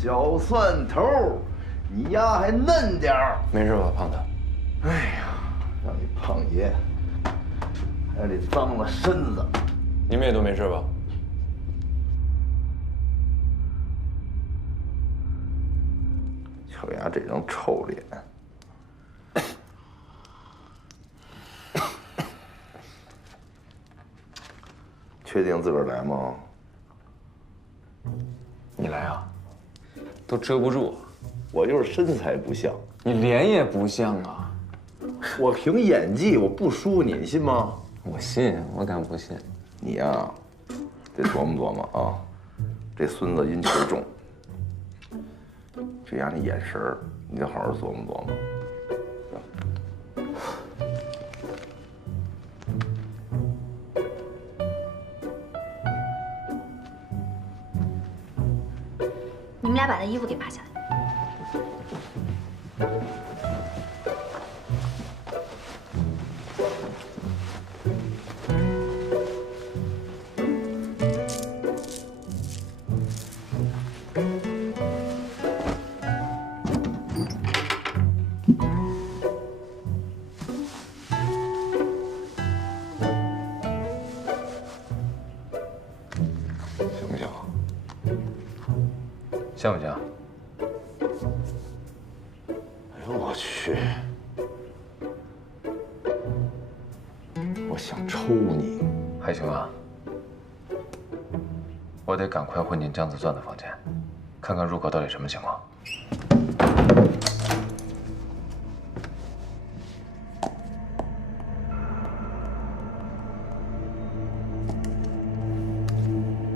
小蒜头，你丫还嫩点儿。没事吧，胖子？哎呀，让你胖爷还得脏了身子。你们也都没事吧？瞧丫这张臭脸。 确定自个儿来吗？你来啊，都遮不住。我就是身材不像，你脸也不像啊。我凭演技我不输你，你信吗？我信，我敢不信？你呀，得琢磨琢磨啊。这孙子阴气重，这样的眼神儿，你得好好琢磨琢磨。 你们俩把他衣服给扒下来。行不行？像不像？哎呦我去！我想抽你。还行啊。我得赶快混进姜子钻的房间，看看入口到底什么情况。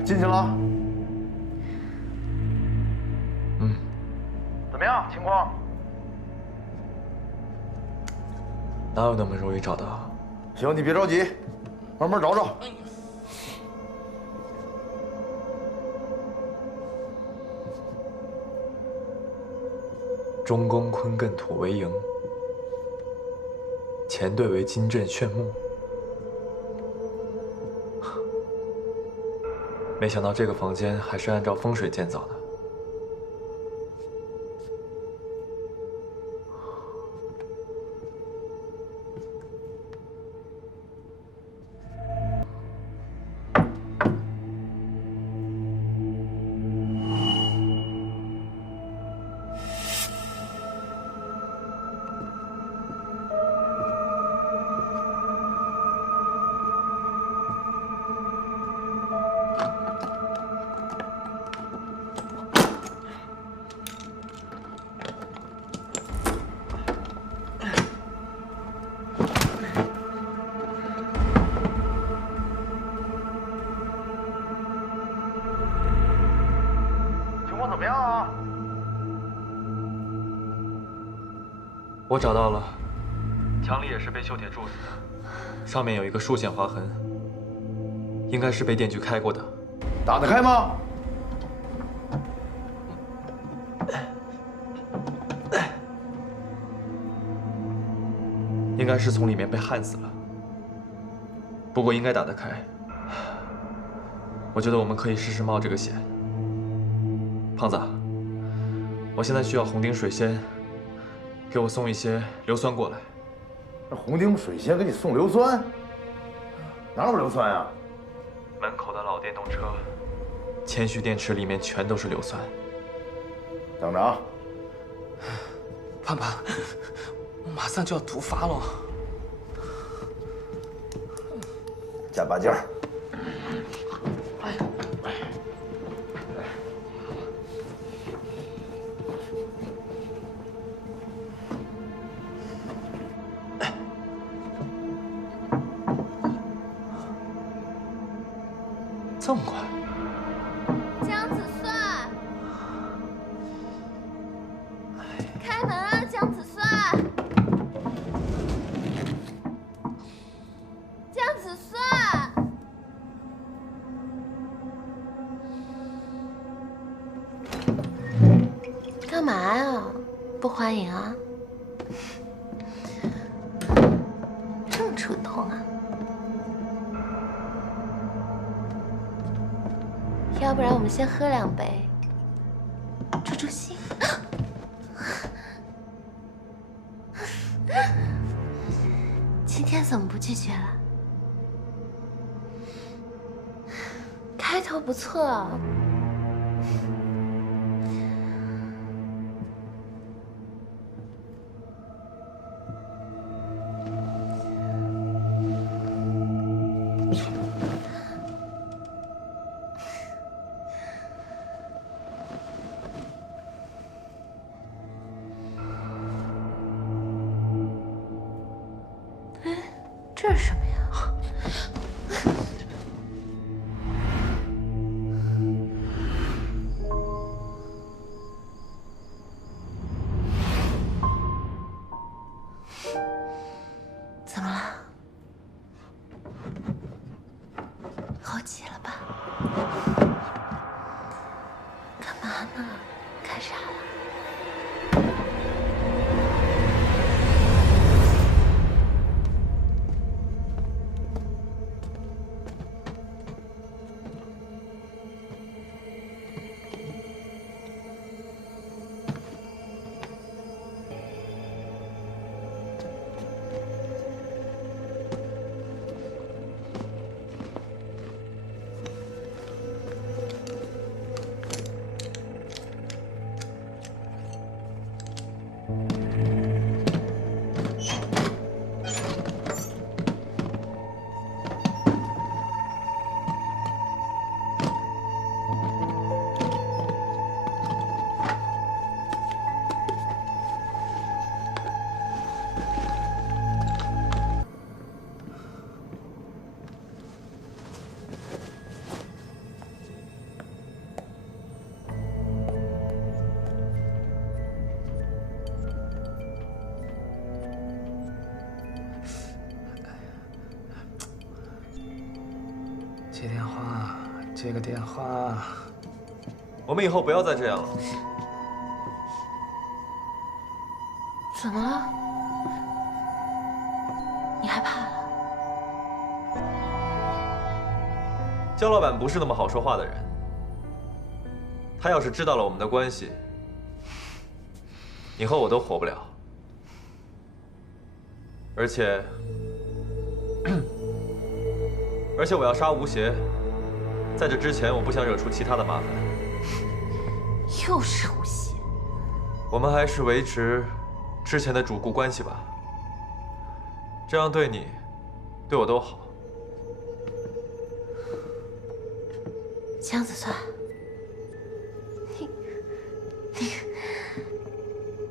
进去了。 怎么样？情况？哪有那么容易找到？行，你别着急，慢慢找找。中宫坤艮土为营，前队为金镇炫目。没想到这个房间还是按照风水建造的。 怎么样啊？我找到了，墙里也是被锈铁铸死的，上面有一个竖线划痕，应该是被电锯开过的。打得开吗？应该是从里面被焊死了，不过应该打得开。我觉得我们可以试试冒这个险。 胖子，我现在需要红丁水仙，给我送一些硫酸过来。这红丁水仙给你送硫酸？哪有硫酸呀？门口的老电动车，铅蓄电池里面全都是硫酸。等着啊！盼盼，我马上就要毒发了。加把劲儿。这么快？姜子蒜，开门啊，姜子蒜！姜子蒜，干嘛呀？不欢迎啊？这么主动啊？ 要不然我们先喝2杯，助住心。今天怎么不拒绝了？开头不错啊。这是什么呀？怎么了？好奇了吧？干嘛呢？看傻了？接电话，接个电话。我们以后不要再这样了。怎么了？你害怕了？焦老板不是那么好说话的人，他要是知道了我们的关系，你和我都活不了。而且我要杀吴邪，在这之前我不想惹出其他的麻烦。又是吴邪。我们还是维持之前的主顾关系吧，这样对你、对我都好。江子算，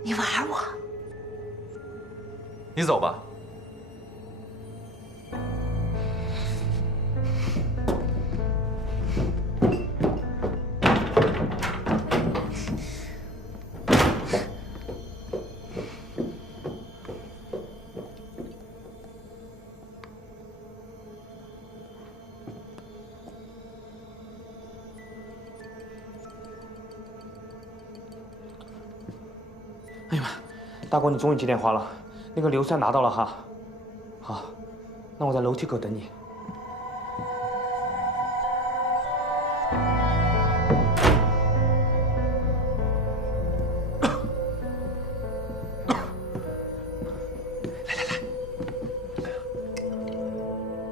你玩我？你走吧。哎呀妈，大国，你终于接电话了，那个硫酸拿到了哈。好，那我在楼梯口等你。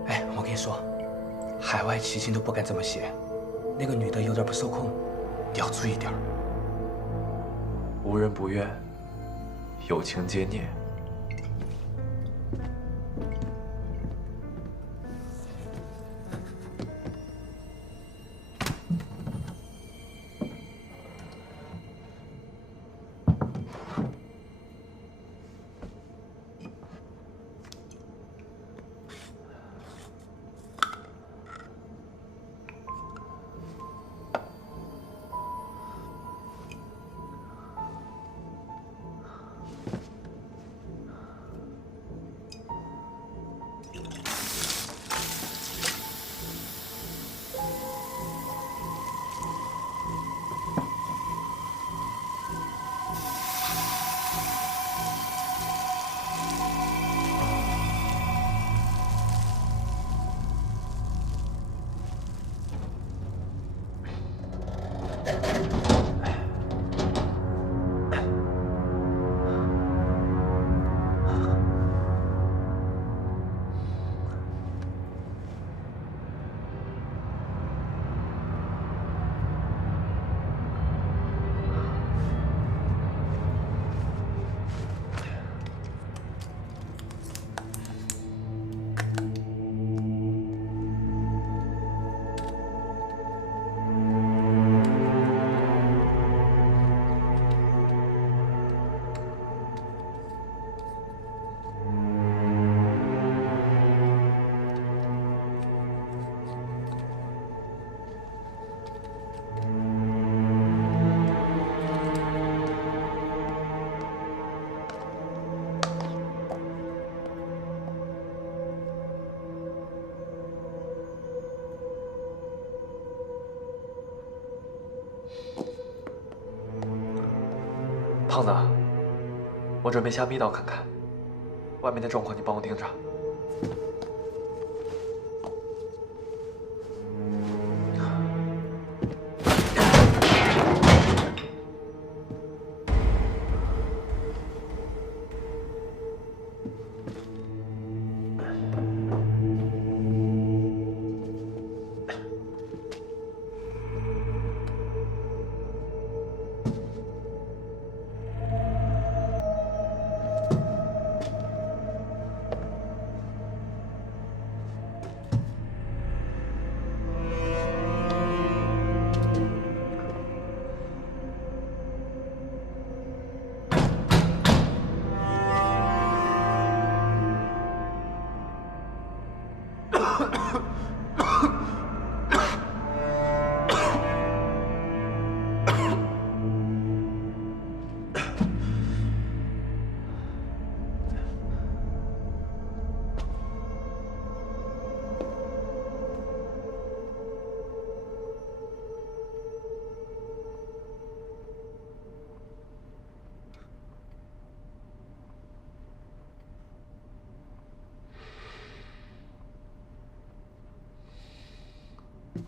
哎，我跟你说，海外奇情都不敢这么写，那个女的有点不受控，你要注意点儿。无人不怨，有情皆孽。胖子，我准备下密道看看，外面的状况你帮我盯着。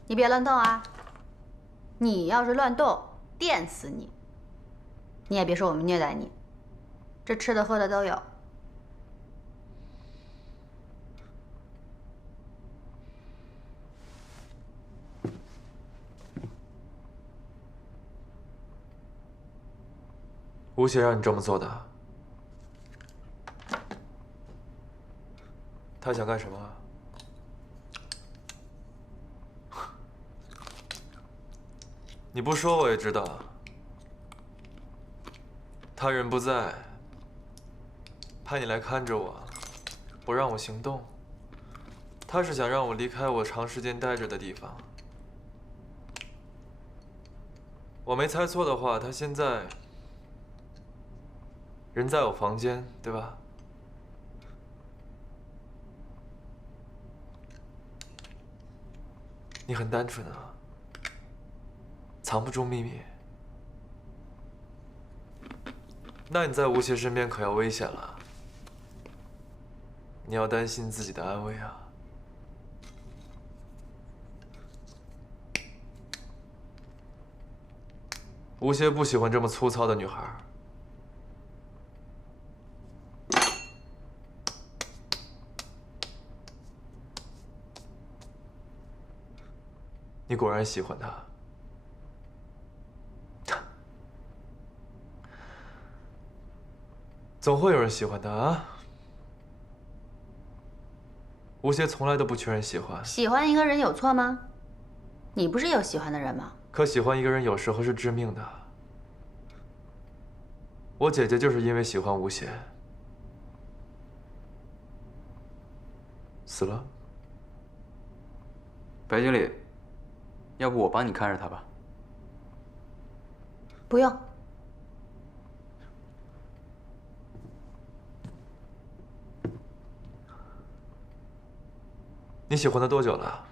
你别乱动啊！你要是乱动，电死你！你也别说我们虐待你，这吃的喝的都有。吴邪让你这么做的，他想干什么？你不说我也知道。他人不在，派你来看着我，不让我行动。他是想让我离开我长时间待着的地方。我没猜错的话，他现在人在我房间，对吧？你很单纯啊。藏不住秘密，那你在吴邪身边可要危险了。你要担心自己的安危啊。吴邪不喜欢这么粗糙的女孩。你果然喜欢她。总会有人喜欢他啊！吴邪从来都不缺人喜欢。喜欢一个人有错吗？你不是有喜欢的人吗？可喜欢一个人有时候是致命的。我姐姐就是因为喜欢吴邪死了。白经理，要不我帮你看着他吧？不用。你喜欢他多久了？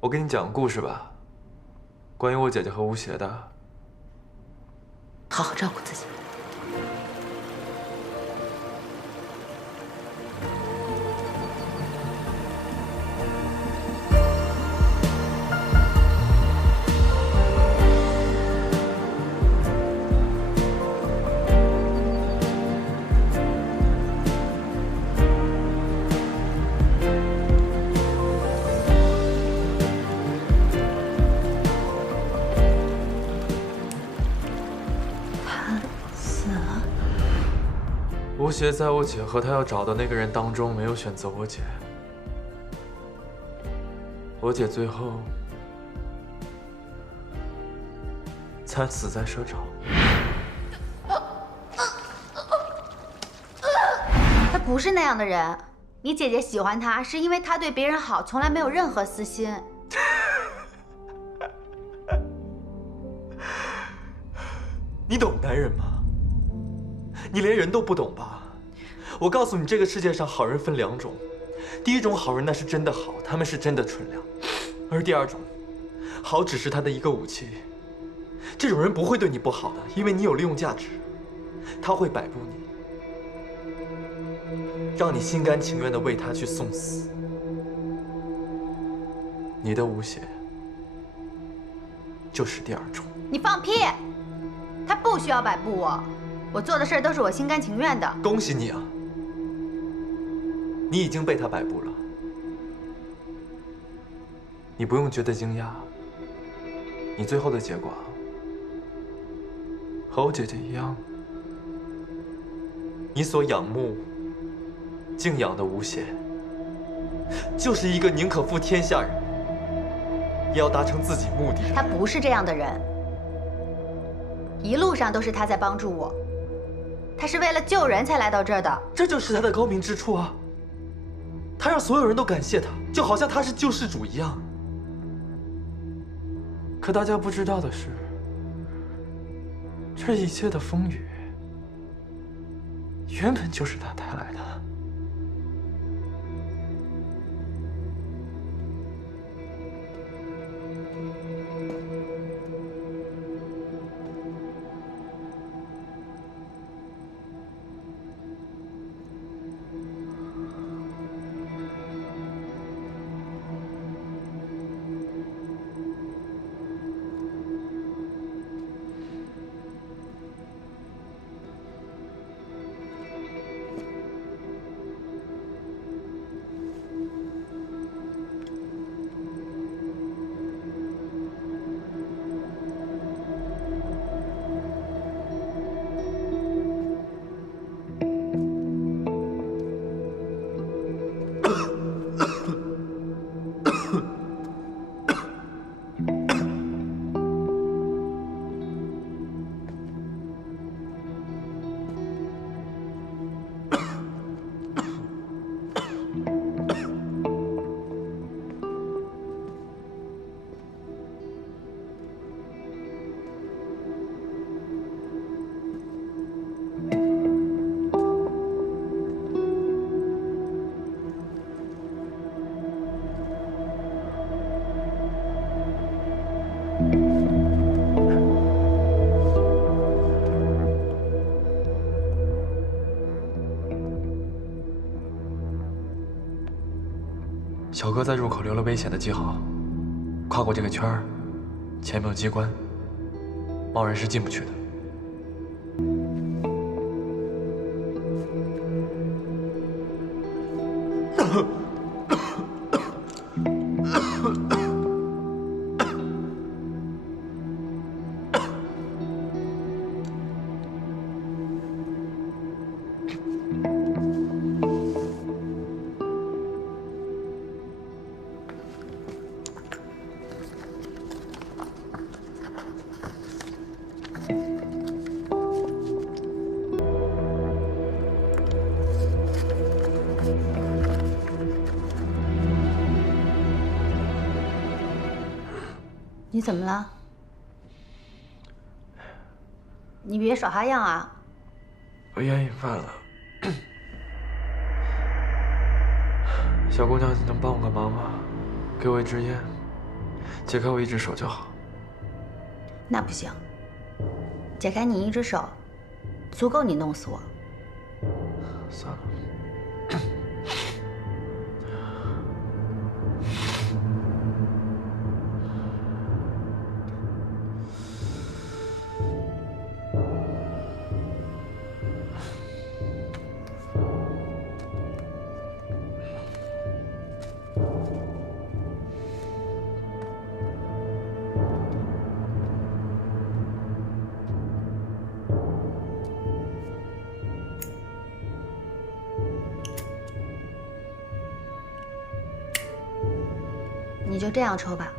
我给你讲个故事吧，关于我姐姐和吴邪的。好好照顾自己。吴邪在我姐和他要找的那个人当中没有选择我姐，我姐最后惨死在社场。他不是那样的人，你姐姐喜欢他是因为他对别人好，从来没有任何私心。你懂男人吗？你连人都不懂吧？我告诉你，这个世界上好人分两种，第一种好人那是真的好，他们是真的纯良；而第二种，好只是他的一个武器。这种人不会对你不好的，因为你有利用价值。他会摆布你，让你心甘情愿地为他去送死。你的吴邪就是第二种。你放屁！他不需要摆布我，我做的事都是我心甘情愿的。恭喜你啊，你已经被他摆布了，你不用觉得惊讶。你最后的结果和我姐姐一样，你所仰慕、敬仰的吴邪，就是一个宁可负天下人，也要达成自己目的的人。他不是这样的人，一路上都是他在帮助我，他是为了救人才来到这儿的。这就是他的高明之处啊！他让所有人都感谢他，就好像他是救世主一样。可大家不知道的是，这一切的风雨，原本就是他带来的。小哥在入口留了危险的记号，跨过这个圈儿，前面有机关，贸然是进不去的。你怎么了？你别耍花样啊！我烟瘾犯了，小姑娘，你能帮我个忙吗？给我一支烟，解开我一只手就好。那不行，解开你一只手，足够你弄死我。算了。你就这样抽吧。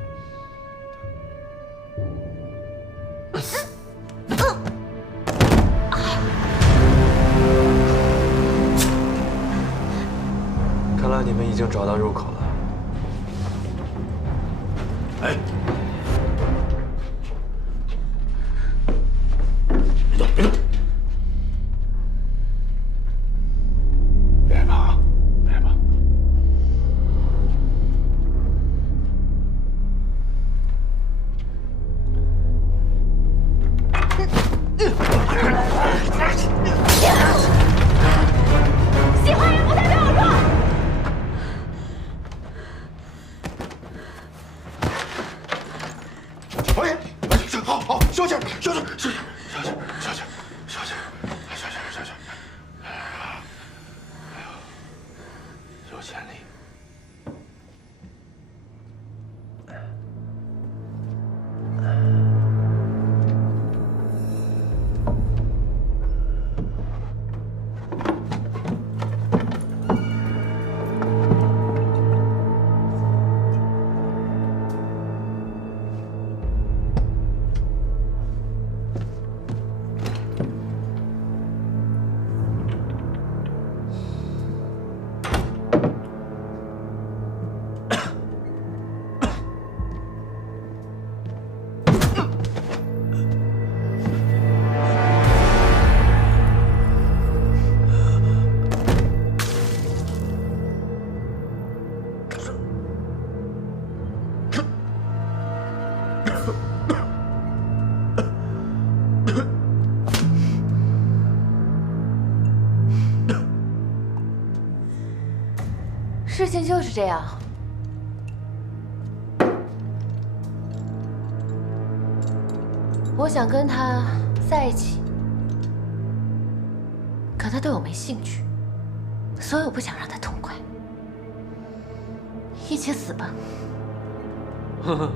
看来你们已经找到入口了。哎，别动，别动！别害怕啊，别害怕。事情就是这样。我想跟他在一起，可他对我没兴趣，所以我不想让他痛快。一起死吧。呵呵。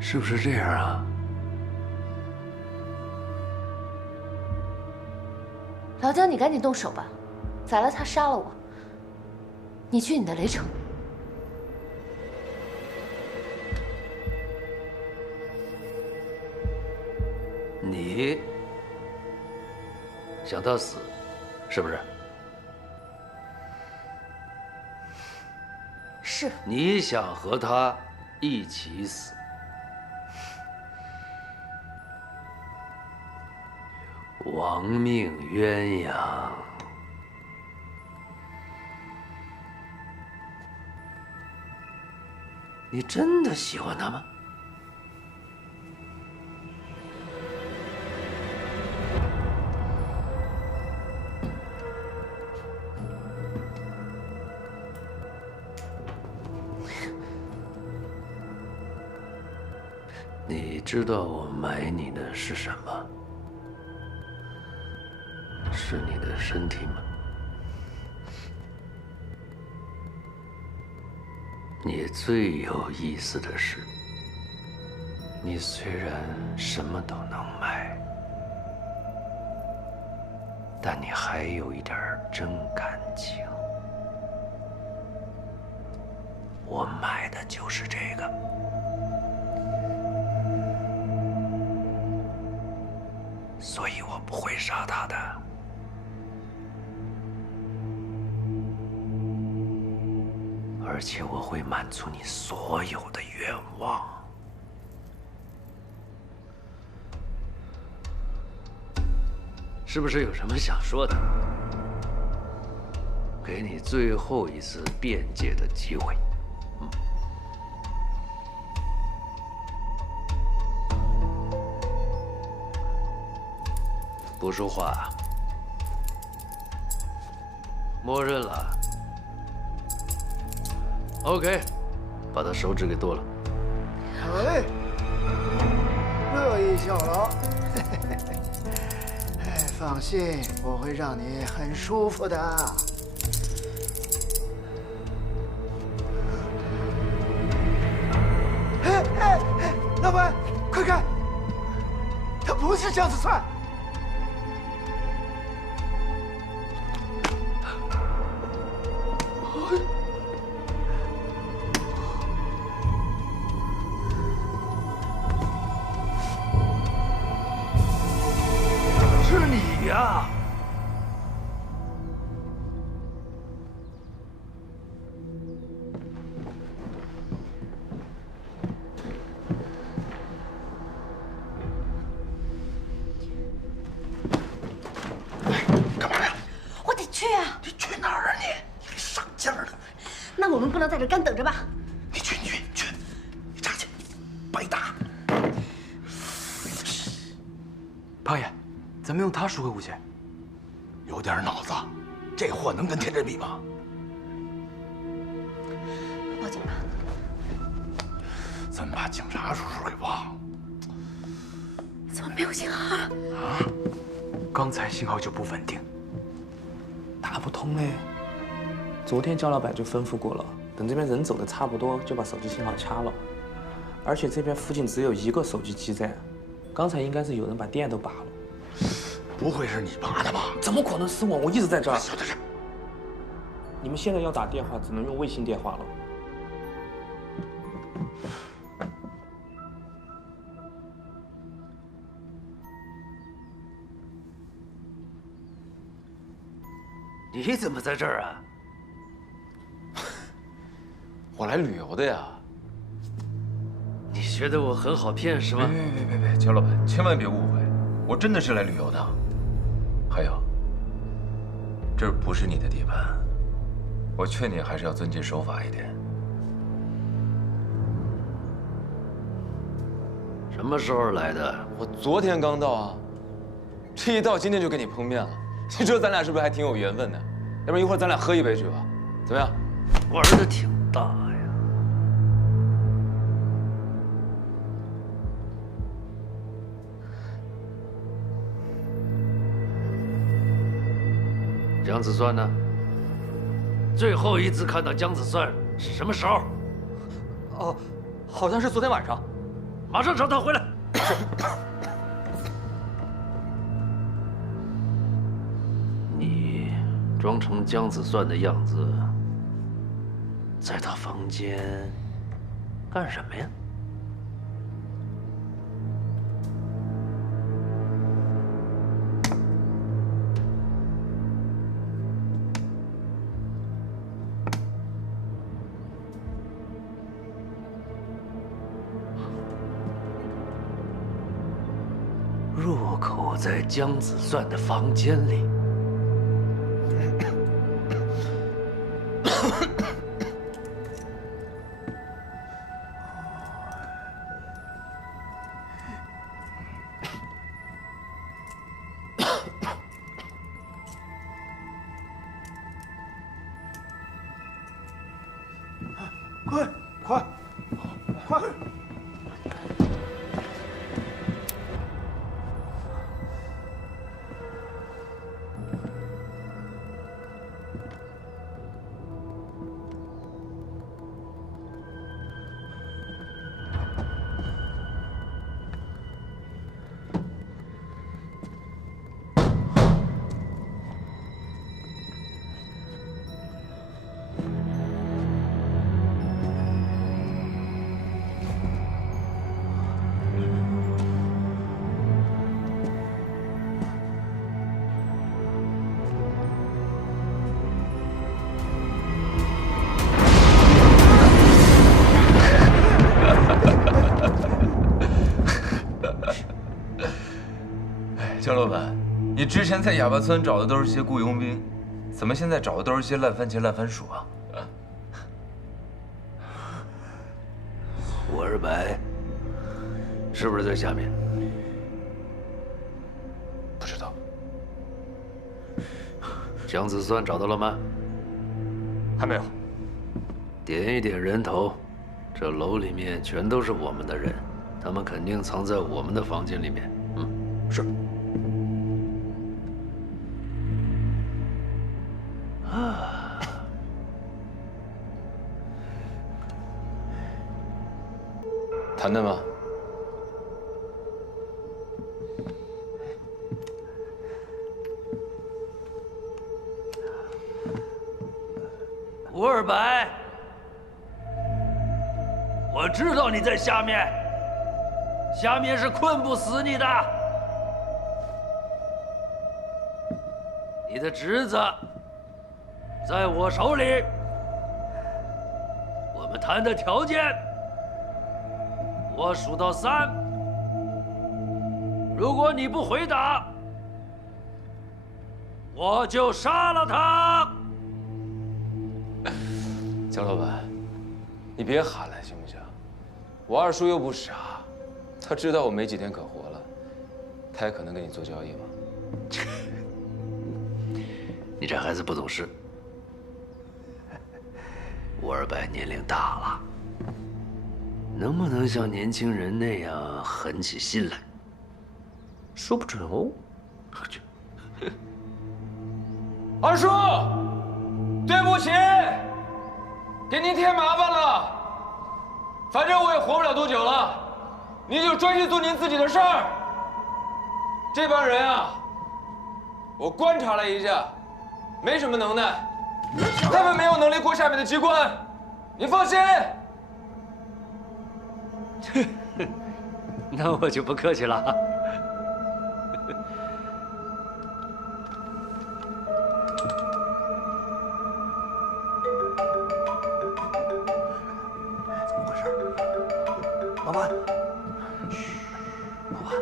是不是这样啊？老姜，你赶紧动手吧，宰了他，杀了我，你去你的雷城。你想他死，是不是？是。你想和他一起死？亡命鸳鸯，你真的喜欢他吗？你知道我买你的是什么？是你的身体吗？你最有意思的是，你虽然什么都能买，但你还有一点真感情。我买的就是这个。所以我不会杀他的。而且我会满足你所有的愿望。是不是有什么想说的？给你最后一次辩解的机会。不说话，默认了。OK， 把他手指给剁了。哎，乐意效劳。哎，放心，我会让你很舒服的。哎，老板，快看，他不是姜子蒜。我们不能在这干等着吧？你去，你插去，白打。胖爷，咱们用他赎回武器。有点脑子，这货能跟天真比吗？报警吧。咱们把警察叔叔给忘了。怎么没有信号啊？刚才信号就不稳定，打不通嘞。昨天焦老板就吩咐过了，等这边人走的差不多，就把手机信号掐了。而且这边附近只有一个手机基站，刚才应该是有人把电都拔了。不会是你拔的吧？怎么可能是我？我一直在这儿。小点声。你们现在要打电话，只能用卫星电话了。你怎么在这儿啊？我来旅游的呀。你觉得我很好骗是吗？别，焦老板，千万别误会，我真的是来旅游的。还有，这不是你的地盘，我劝你还是要遵纪守法一点。什么时候来的？我昨天刚到啊，这一到今天就跟你碰面了。你说咱俩是不是还挺有缘分的？要不然一会儿咱俩喝一杯去吧，怎么样？玩的挺大呀。姜子算呢？最后一次看到姜子算是什么时候？哦，好像是昨天晚上。马上找他回来。你装成姜子算的样子，在他房间干什么呀？入口在姜子算的房间里。快！姜老板，你之前在哑巴村找的都是些雇佣兵，怎么现在找的都是些烂番茄、烂番薯啊？胡二白是不是在下面？不知道。姜子算找到了吗？还没有。点一点人头，这楼里面全都是我们的人，他们肯定藏在我们的房间里面。是。谈谈吧。胡二白，我知道你在下面，下面是困不死你的。你的侄子在我手里，我们谈的条件，我数到3，如果你不回答，我就杀了他。姜老板，你别喊了，行不行？我二叔又不傻，他知道我没几天可活了，他也可能跟你做交易吗？你这孩子不懂事。吴二白年龄大了，能不能像年轻人那样狠起心来？说不准哦。二叔，对不起，给您添麻烦了。反正我也活不了多久了，您就专心做您自己的事儿。这帮人啊，我观察了一下，没什么能耐，他们没有能力过下面的机关，您放心。那我就不客气了。老板，老板。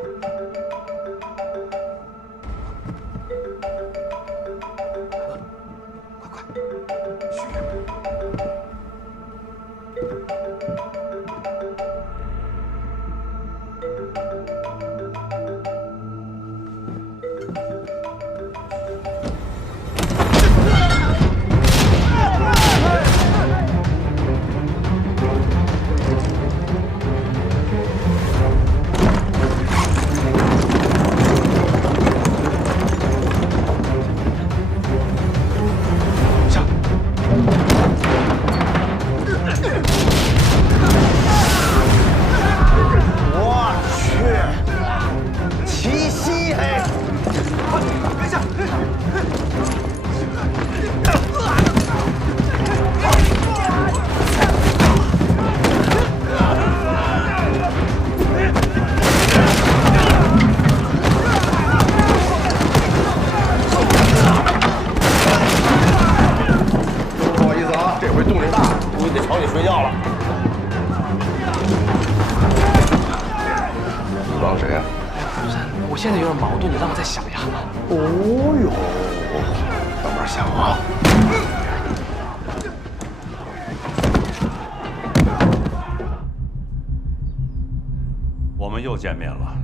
我现在有点矛盾，你让我再想一下。哦呦，慢慢想啊。我们又见面了。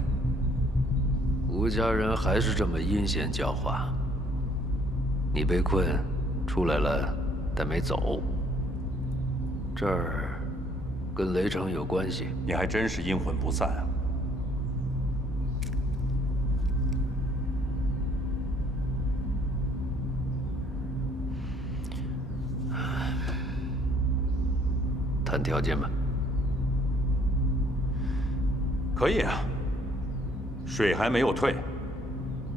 吴家人还是这么阴险狡猾。你被困，出来了，但没走。这儿跟雷城有关系。你还真是阴魂不散啊！谈条件吧。可以啊。水还没有退，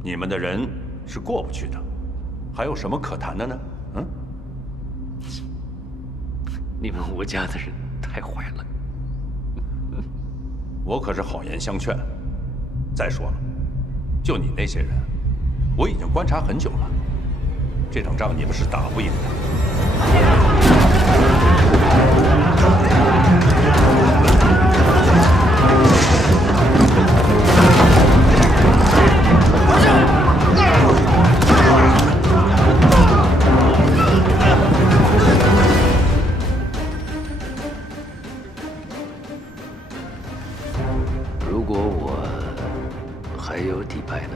你们的人是过不去的，还有什么可谈的呢？嗯？你们吴家的人太坏了。我可是好言相劝。再说了，就你那些人，我已经观察很久了，这场仗你们是打不赢的。如果我还有底牌呢？